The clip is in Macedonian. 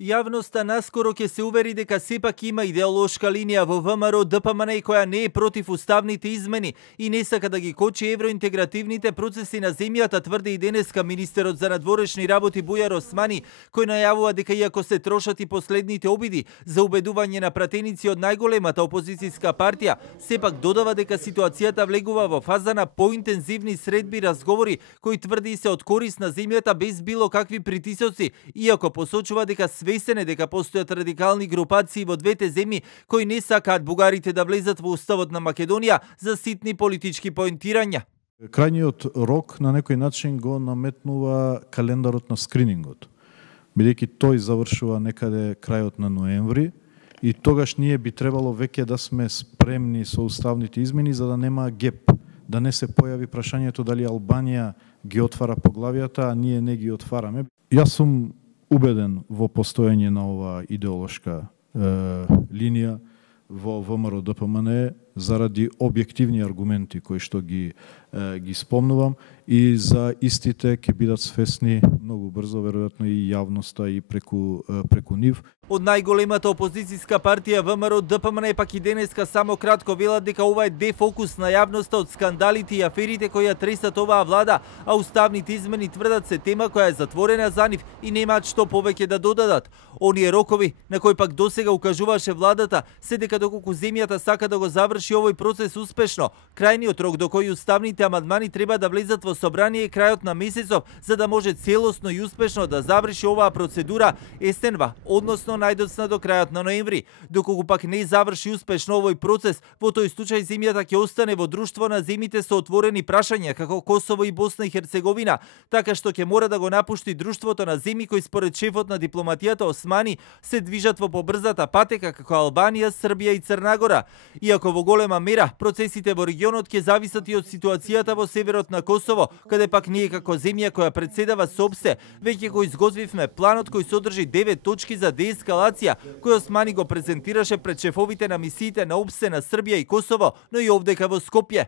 Јавноста наскоро ќе се увери дека сепак има идеолошка линија во ВМРО ДПМН која не е против уставните измени и не сака да ги кочи евроинтегративните процеси на земјата, тврди и денеска министерот за надворешни работи Бујар Османи, кој најавува дека иако се трошат и последните обиди за убедување на пратеници од најголемата опозицијска партија, сепак додава дека ситуацијата влегува во фаза на поинтензивни средби разговори кои тврди се од корист на земјата без било какви притисоци, иако посочува дека свесен е дека постојат радикални групации во двете земји кои не сакаат бугарите да влезат во уставот на Македонија за ситни политички поентирања. Крајниот рок на некој начин го наметнува календарот на скринингот, бидејќи тој завршува некаде крајот на ноември и тогаш ние би требало веќе да сме спремни со уставните измени за да нема геп, да не се појави прашањето дали Албанија ги отвара поглавијата, а ние не ги отвараме. Јас сум убеден во постоење на ова идеолошка линија во ВМРО ДПМН заради објективни аргументи кои што ги спомнувам и за истите ќе бидат свесни многу брзо, веројатно и јавноста и преку нив. Од најголемата опозицијска партија ВМРО ДПМН пак и денеска само кратко велат дека ова е дефокус на јавноста од скандалите и аферите кои ја тресат оваа влада, а уставните измени тврдат се тема која е затворена за нив и немаат што повеќе да додадат. Оние рокови на кои пак досега укажуваше владата се дека доколку земјата сака да го заврши овој процес успешно, крајниот рок до кој уставните амандмани треба да влезат во собрание е крајот на месецов, за да може целосно и успешно да заврши оваа процедура есенва, односно најдоцна до крајот на ноември. Доколку пак не заврши успешно овој процес, во тој случај земјата ќе остане во друштво на земите со отворени прашања како Косово и Босна и Херцеговина, така што ќе мора да го напушти друштвото на земји кои според шефот на дипломатијата Османи се движат во побрзата патека како Албанија, Србија и Црна Гора. Иако во голема мера процесите во регионот ќе зависат и од ситуацијата во северот на Косово, каде пак ние како земја која председава СОБСЕ веќе го изготвивме планот кој содржи 9 точки за деескалација, кој Османи го презентираше пред шефовите на мисиите на ОБСЕ на Србија и Косово, но и овдека во Скопје.